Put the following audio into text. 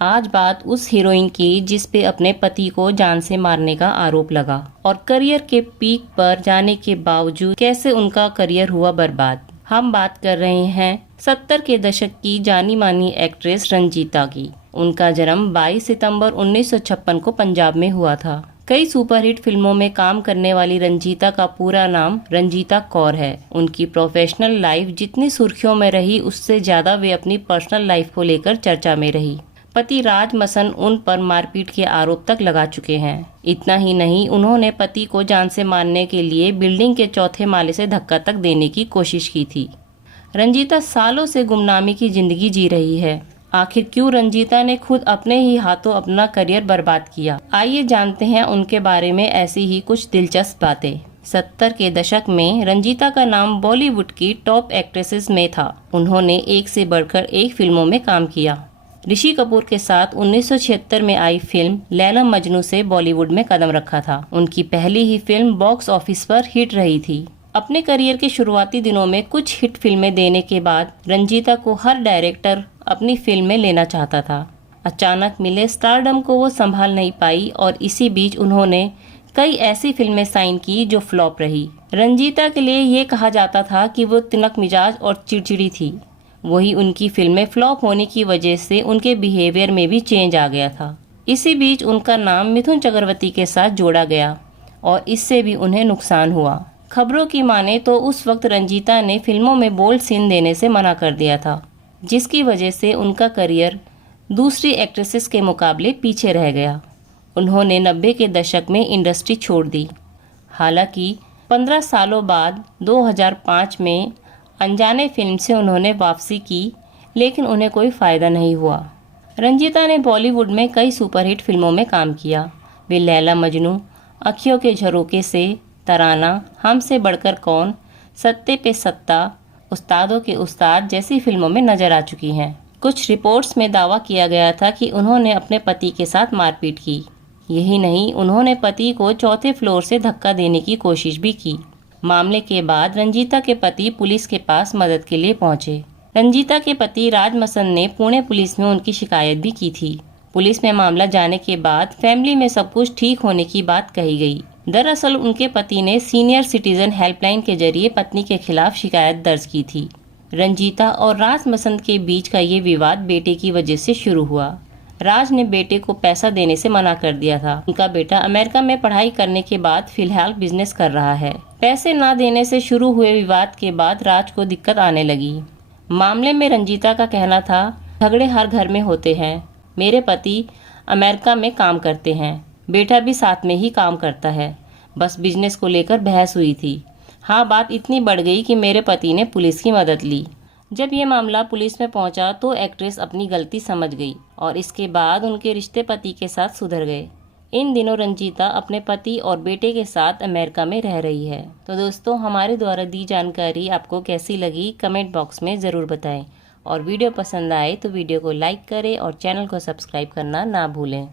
आज बात उस हीरोइन की जिस पे अपने पति को जान से मारने का आरोप लगा और करियर के पीक पर जाने के बावजूद कैसे उनका करियर हुआ बर्बाद। हम बात कर रहे हैं 70 के दशक की जानी मानी एक्ट्रेस रंजीता की। उनका जन्म 22 सितंबर 1956 को पंजाब में हुआ था। कई सुपरहिट फिल्मों में काम करने वाली रंजीता का पूरा नाम रंजीता कौर है। उनकी प्रोफेशनल लाइफ जितनी सुर्खियों में रही उससे ज्यादा वे अपनी पर्सनल लाइफ को लेकर चर्चा में रही। पति राज मसन उन पर मारपीट के आरोप तक लगा चुके हैं। इतना ही नहीं, उन्होंने पति को जान से मारने के लिए बिल्डिंग के चौथे माले से धक्का तक देने की कोशिश की थी। रंजीता सालों से गुमनामी की जिंदगी जी रही है। आखिर क्यों रंजीता ने खुद अपने ही हाथों अपना करियर बर्बाद किया? आइए जानते हैं उनके बारे में ऐसी ही कुछ दिलचस्प बातें। 70 के दशक में रंजीता का नाम बॉलीवुड की टॉप एक्ट्रेसेस में था। उन्होंने एक से बढ़कर एक फिल्मों में काम किया। ऋषि कपूर के साथ 1976 में आई फिल्म लैला मजनू से बॉलीवुड में कदम रखा था। उनकी पहली ही फिल्म बॉक्स ऑफिस पर हिट रही थी। अपने करियर के शुरुआती दिनों में कुछ हिट फिल्में देने के बाद रंजीता को हर डायरेक्टर अपनी फिल्म में लेना चाहता था। अचानक मिले स्टारडम को वो संभाल नहीं पाई और इसी बीच उन्होंने कई ऐसी फिल्में साइन की जो फ्लॉप रही। रंजीता के लिए ये कहा जाता था कि वो तिनक मिजाज और चिड़चिड़ी थी। वही उनकी फिल्में फ्लॉप होने की वजह से उनके बिहेवियर में भी चेंज आ गया था। इसी बीच उनका नाम मिथुन चक्रवर्ती के साथ जोड़ा गया और इससे भी उन्हें नुकसान हुआ। खबरों की माने तो उस वक्त रंजीता ने फिल्मों में बोल्ड सीन देने से मना कर दिया था, जिसकी वजह से उनका करियर दूसरी एक्ट्रेसेस के मुकाबले पीछे रह गया। उन्होंने 90 के दशक में इंडस्ट्री छोड़ दी। हालांकि 15 सालों बाद 2005 में अनजाने फिल्म से उन्होंने वापसी की, लेकिन उन्हें कोई फ़ायदा नहीं हुआ। रंजीता ने बॉलीवुड में कई सुपरहिट फिल्मों में काम किया। वे लैला मजनू, अखियों के झरोके से, तराना, हमसे बढ़कर कौन, सत्ते पे सत्ता, उस्तादों के उस्ताद जैसी फिल्मों में नजर आ चुकी हैं। कुछ रिपोर्ट्स में दावा किया गया था कि उन्होंने अपने पति के साथ मारपीट की। यही नहीं, उन्होंने पति को चौथे फ्लोर से धक्का देने की कोशिश भी की। मामले के बाद रंजीता के पति पुलिस के पास मदद के लिए पहुंचे। रंजीता के पति राज मसन ने पुणे पुलिस में उनकी शिकायत भी की थी। पुलिस में मामला जाने के बाद फैमिली में सब कुछ ठीक होने की बात कही गई। दरअसल उनके पति ने सीनियर सिटीजन हेल्पलाइन के जरिए पत्नी के खिलाफ शिकायत दर्ज की थी। रंजीता और राज मसन के बीच का ये विवाद बेटे की वजह से शुरू हुआ। राज ने बेटे को पैसा देने से मना कर दिया था। उनका बेटा अमेरिका में पढ़ाई करने के बाद फिलहाल बिजनेस कर रहा है। पैसे ना देने से शुरू हुए विवाद के बाद राज को दिक्कत आने लगी। मामले में रंजीता का कहना था, झगड़े हर घर में होते हैं। मेरे पति अमेरिका में काम करते हैं, बेटा भी साथ में ही काम करता है, बस बिजनेस को लेकर बहस हुई थी। हाँ, बात इतनी बढ़ गई कि मेरे पति ने पुलिस की मदद ली। जब ये मामला पुलिस में पहुंचा तो एक्ट्रेस अपनी गलती समझ गई और इसके बाद उनके रिश्ते पति के साथ सुधर गए। इन दिनों रंजीता अपने पति और बेटे के साथ अमेरिका में रह रही है। तो दोस्तों, हमारे द्वारा दी जानकारी आपको कैसी लगी कमेंट बॉक्स में ज़रूर बताएं और वीडियो पसंद आए तो वीडियो को लाइक करें और चैनल को सब्सक्राइब करना ना भूलें।